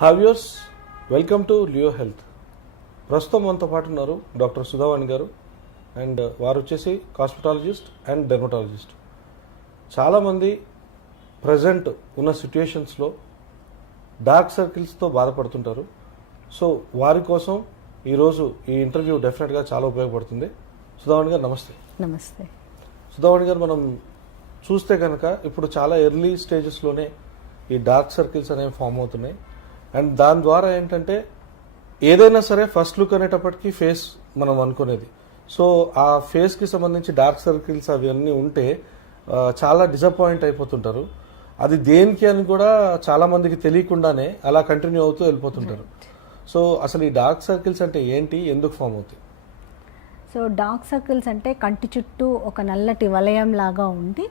హావ్యూర్స్, welcome to Leo health. ప్రస్తుతం మనతో పాటు ఉన్నారు డాక్టర్ సుధావాణి గారు. అండ్ వారు వచ్చేసి కాస్మెటాలజిస్ట్ అండ్ డెర్మటాలజిస్ట్. చాలామంది ప్రజెంట్ ఉన్న సిచ్యుయేషన్స్లో డార్క్ సర్కిల్స్తో బాధపడుతుంటారు. సో వారి కోసం ఈరోజు ఈ ఇంటర్వ్యూ డెఫినెట్గా చాలా ఉపయోగపడుతుంది. సుధావాణి గారు నమస్తే. నమస్తే. సుధావాణి గారు, మనం చూస్తే కనుక ఇప్పుడు చాలా ఎర్లీ స్టేజెస్లోనే ఈ డార్క్ సర్కిల్స్ అనేవి ఫామ్ అవుతున్నాయి. అండ్ దాని ద్వారా ఏంటంటే ఏదైనా సరే ఫస్ట్ లుక్ అనేటప్పటికీ ఫేస్ మనం అనుకునేది. సో ఆ ఫేస్కి సంబంధించి డార్క్ సర్కిల్స్ అవన్నీ ఉంటే చాలా డిసప్పాయింట్ అయిపోతుంటారు. అది దేనికి అని కూడా చాలా మందికి తెలియకుండానే అలా కంటిన్యూ అవుతూ వెళ్ళిపోతుంటారు. సో అసలు ఈ డార్క్ సర్కిల్స్ అంటే ఏంటి, ఎందుకు ఫామ్ అవుతాయి? సో డార్క్ సర్కిల్స్ అంటే కంటి చుట్టూ ఒక నల్లటి వలయం లాగా ఉంది.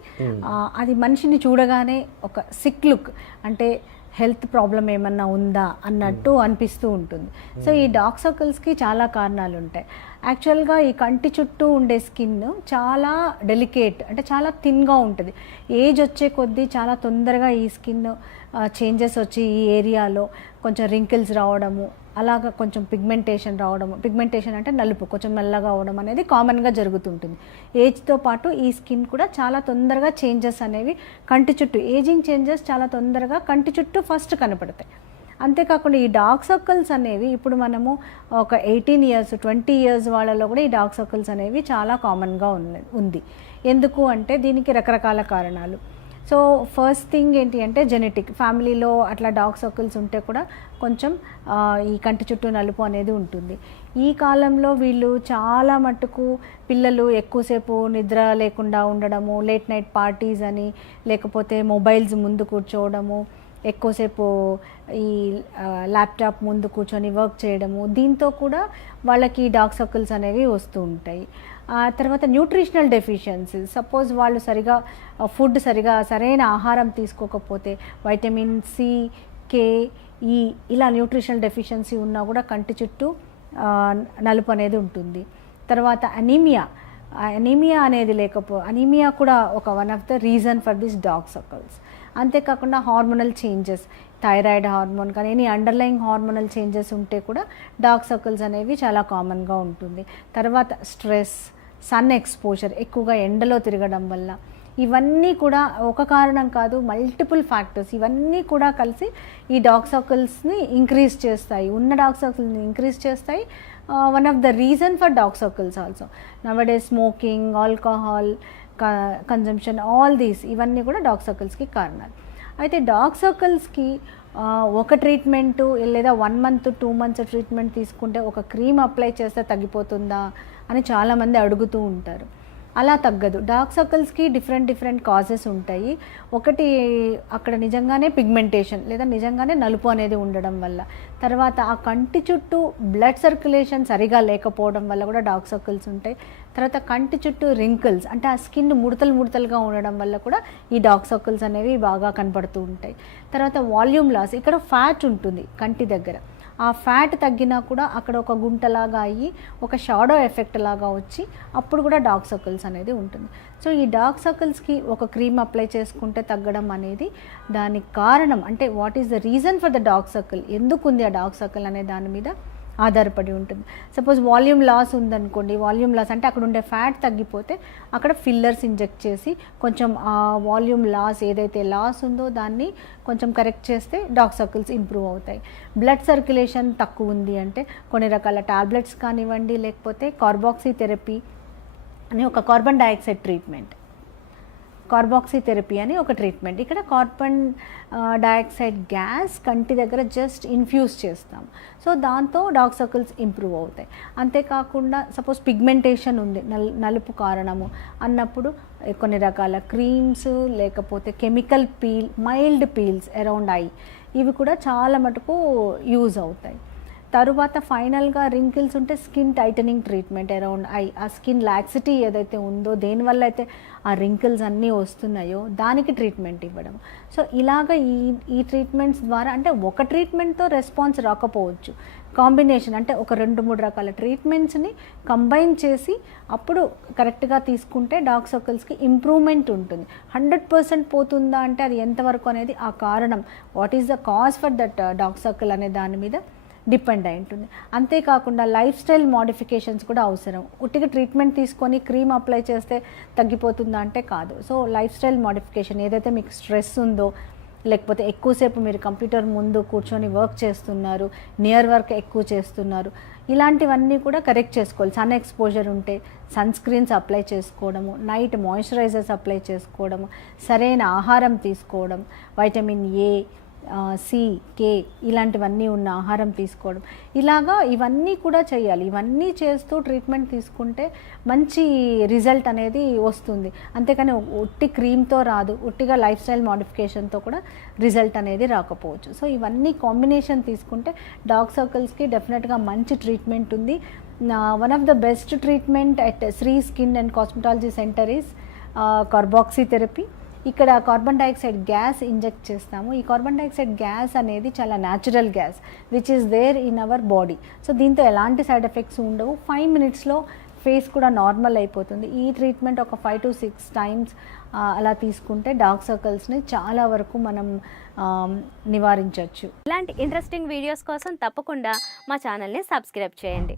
అది మనిషిని చూడగానే ఒక సిక్ లుక్, అంటే హెల్త్ ప్రాబ్లం ఏమన్నా ఉందా అన్నట్టు అనిపిస్తూ ఉంటుంది. సో ఈ డార్క్ సర్కిల్స్కి చాలా కారణాలు ఉంటాయి. యాక్చువల్గా ఈ కంటి చుట్టూ ఉండే స్కిన్ చాలా డెలికేట్, అంటే చాలా థిన్గా ఉంటుంది. ఏజ్ వచ్చే కొద్దీ చాలా తొందరగా ఈ స్కిన్ చేంజెస్ వచ్చి ఈ ఏరియాలో కొంచెం రింకిల్స్ రావడము, అలాగా కొంచెం పిగ్మెంటేషన్ రావడము. పిగ్మెంటేషన్ అంటే నలుపు, కొంచెం మెల్లగా అవడం అనేది కామన్గా జరుగుతుంటుంది. ఏజ్తో పాటు ఈ స్కిన్ కూడా చాలా తొందరగా చేంజెస్ అనేవి కంటి చుట్టూ, ఏజింగ్ చేంజెస్ చాలా తొందరగా కంటి చుట్టూ ఫస్ట్ కనపడతాయి. అంతేకాకుండా ఈ డార్క్ సర్కిల్స్ అనేవి ఇప్పుడు మనము ఒక 18 years 20 years వాళ్ళలో కూడా ఈ డార్క్ సర్కిల్స్ అనేవి చాలా కామన్గా ఉంది. ఎందుకు అంటే దీనికి రకరకాల కారణాలు. సో ఫస్ట్ థింగ్ ఏంటి అంటే జెనెటిక్. ఫ్యామిలీలో అట్లా డార్క్ సర్కిల్స్ ఉంటే కూడా కొంచెం ఈ కంటి చుట్టూ నలుపు అనేది ఉంటుంది. ఈ కాలంలో వీళ్ళు చాలా మట్టుకు పిల్లలు ఎక్కువసేపు నిద్ర లేకుండా ఉండడము, లేట్ నైట్ పార్టీస్ అని, లేకపోతే మొబైల్స్ ముందు కూర్చోవడము, ఎక్కువసేపు ఈ ల్యాప్టాప్ ముందు కూర్చొని వర్క్ చేయడము, దీంతో కూడా వాళ్ళకి డార్క్ సర్కిల్స్ అనేవి వస్తూ ఉంటాయి. తర్వాత న్యూట్రిషనల్ డెఫిషియన్సీ. సపోజ్ వాళ్ళు సరైన ఆహారం తీసుకోకపోతే వైటమిన్ సి, కే, ఈ ఇలా న్యూట్రిషనల్ డెఫిషియన్సీ ఉన్నా కూడా కంటి చుట్టూ నలుపు అనేది ఉంటుంది. తర్వాత అనీమియా అనేది అనీమియా కూడా one of the reason for this dark circles. అంతేకాకుండా హార్మోనల్ చేంజెస్, థైరాయిడ్ హార్మోన్ కానీ ఎనీ అండర్లయింగ్ హార్మోనల్ చేంజెస్ ఉంటే కూడా డార్క్ సర్కిల్స్ అనేవి చాలా కామన్గా ఉంటుంది. తర్వాత స్ట్రెస్, సన్ ఎక్స్పోజర్, ఎక్కువగా ఎండలో తిరగడం వల్ల, ఇవన్నీ కూడా ఒక కారణం కాదు, మల్టిపుల్ ఫ్యాక్టర్స్, ఇవన్నీ కూడా కలిసి ఈ డార్క్ సర్కిల్స్ని ఇంక్రీజ్ చేస్తాయి, ఉన్న డార్క్ సర్కిల్స్ని ఇంక్రీజ్ చేస్తాయి. One of the reason for dark circles also nowadays smoking, alcohol consumption, all these, ఇవన్నీ కూడా డార్క్ సర్కిల్స్కి కారణాలు. అయితే డార్క్ సర్కిల్స్కి ఒక ట్రీట్మెంటు లేదా 1 month 2 months ట్రీట్మెంట్ తీసుకుంటే ఒక క్రీమ్ అప్లై చేస్తే తగ్గిపోతుందా అని చాలామంది అడుగుతూ ఉంటారు. అలా తగ్గదు. డార్క్ సర్కిల్స్కి డిఫరెంట్ కాజెస్ ఉంటాయి. ఒకటి అక్కడ నిజంగానే పిగ్మెంటేషన్ లేదా నిజంగానే నలుపు అనేది ఉండడం వల్ల, తర్వాత ఆ కంటి చుట్టూ బ్లడ్ సర్క్యులేషన్ సరిగా లేకపోవడం వల్ల కూడా డార్క్ సర్కిల్స్ ఉంటాయి. తర్వాత కంటి చుట్టూ రింకిల్స్, అంటే ఆ స్కిన్ ముడతలుగా ఉండడం వల్ల కూడా ఈ డార్క్ సర్కిల్స్ అనేవి బాగా కనపడుతూ ఉంటాయి. తర్వాత వాల్యూమ్ లాస్, ఇక్కడ ఫ్యాట్ ఉంటుంది కంటి దగ్గర, ఆ ఫ్యాట్ తగ్గినా కూడా అక్కడ ఒక గుంటలాగా అయ్యి ఒక షాడో ఎఫెక్ట్ లాగా వచ్చి అప్పుడు కూడా డార్క్ సర్కిల్స్ అనేది ఉంటుంది. సో ఈ డార్క్ సర్కిల్స్కి ఒక క్రీమ్ అప్లై చేసుకుంటే తగ్గడం అనేది దానికి కారణం, అంటే what is the reason for the dark circle, ఎందుకు ఉంది ఆ డార్క్ సర్కిల్ అనే దాని మీద ఆధారపడి ఉంటుంది. సపోజ్ వాల్యూమ్ లాస్ ఉందనుకోండి, వాల్యూమ్ లాస్ అంటే అక్కడ ఉండే ఫ్యాట్ తగ్గిపోతే అక్కడ ఫిల్లర్స్ ఇంజెక్ట్ చేసి కొంచెం ఆ వాల్యూమ్ లాస్ ఏదైతే లాస్ ఉందో దాన్ని కొంచెం కరెక్ట్ చేస్తే డార్క్ సర్కిల్స్ ఇంప్రూవ్ అవుతాయి. బ్లడ్ సర్క్యులేషన్ తక్కువ ఉంది అంటే కొన్ని రకాల టాబ్లెట్స్ కానివ్వండి, లేకపోతే కార్బాక్సీ థెరపీ అని ఒక carbon dioxide treatment, carboxy therapy అని ఒక ట్రీట్మెంట్. ఇక్కడ కార్బన్ డైఆక్సైడ్ గ్యాస్ కంటి దగ్గర జస్ట్ ఇన్ఫ్యూజ్ చేస్తాం. సో దాంతో డార్క్ సర్కిల్స్ ఇంప్రూవ్ అవుతాయి. అంతేకాకుండా సపోజ్ పిగ్మెంటేషన్ ఉంది, నలుపు కారణము అన్నప్పుడు కొన్ని రకాల క్రీమ్స్, లేకపోతే chemical mild peels around I, ఇవి కూడా చాలా మటుకు యూజ్ అవుతాయి. తరువాత ఫైనల్గా రింకిల్స్ ఉంటే skin titling treatment around I, ఆ స్కిన్ లాక్సిటీ ఏదైతే ఉందో దేనివల్ల అయితే ఆ రింకిల్స్ అన్నీ వస్తున్నాయో దానికి ట్రీట్మెంట్ ఇవ్వడం. సో ఇలాగ ఈ ట్రీట్మెంట్స్ ద్వారా అంటే ఒక ట్రీట్మెంట్తో రెస్పాన్స్ రాకపోవచ్చు, కాంబినేషన్ అంటే ఒక 2-3 రకాల ట్రీట్మెంట్స్ని కంబైన్ చేసి అప్పుడు కరెక్ట్గా తీసుకుంటే డార్క్ సర్కిల్స్కి ఇంప్రూవ్మెంట్ ఉంటుంది. 100% పోతుందా అంటే అది ఎంతవరకు అనేది ఆ కారణం, what is the cause for that dark circle అనే దాని మీద డిపెండ్ అయి ఉంటుంది. అంతేకాకుండా లైఫ్ స్టైల్ మోడిఫికేషన్స్ కూడా అవసరం. ఉట్టిగా ట్రీట్మెంట్ తీసుకొని క్రీమ్ అప్లై చేస్తే తగ్గిపోతుందా అంటే కాదు. సో లైఫ్ స్టైల్ మోడిఫికేషన్, ఏదైతే మీకు స్ట్రెస్ ఉందో, లేకపోతే ఎక్కువసేపు మీరు కంప్యూటర్ ముందు కూర్చొని వర్క్ చేస్తున్నారు, నియర్ వర్క్ ఎక్కువ చేస్తున్నారు, ఇలాంటివన్నీ కూడా కరెక్ట్ చేసుకోవాలి. సన్ ఎక్స్పోజర్ ఉంటే సన్ స్క్రీన్స్ అప్లై చేసుకోవడము, నైట్ మాయిశ్చరైజర్స్ అప్లై చేసుకోవడము, సరైన ఆహారం తీసుకోవడం, వైటమిన్ ఏ, సి, కే ఇలాంటివన్నీ ఉన్న ఆహారం తీసుకోవడం, ఇలాగా ఇవన్నీ కూడా చేయాలి. ఇవన్నీ చేస్తూ ట్రీట్మెంట్ తీసుకుంటే మంచి రిజల్ట్ అనేది వస్తుంది. అంతేకాని ఉట్టి క్రీమ్తో రాదు, ఉట్టిగా లైఫ్ స్టైల్ మోడిఫికేషన్తో కూడా రిజల్ట్ అనేది రాకపోవచ్చు. సో ఇవన్నీ కాంబినేషన్ తీసుకుంటే డార్క్ సర్కిల్స్కి డెఫినెట్గా మంచి ట్రీట్మెంట్ ఉంది. One of the best treatment at Shri skin and cosmetology centre is carboxy therapy. ఇక్కడ కార్బన్ డైఆక్సైడ్ గ్యాస్ ఇంజెక్ట్ చేస్తాము. ఈ కార్బన్ డైఆక్సైడ్ గ్యాస్ అనేది చాలా natural gas which is there in our body. So దీంతో ఎలాంటి సైడ్ ఎఫెక్ట్స్ ఉండవు. 5 minutesలో face కూడా normal అయిపోతుంది. ఈ ట్రీట్మెంట్ ఒక 5 to 6 times అలా తీసుకుంటే డార్క్ సర్కిల్స్ని చాలా వరకు మనం నివారించవచ్చు. ఇలాంటి ఇంట్రెస్టింగ్ వీడియోస్ కోసం తప్పకుండా మా ఛానల్ని సబ్స్క్రైబ్ చేయండి.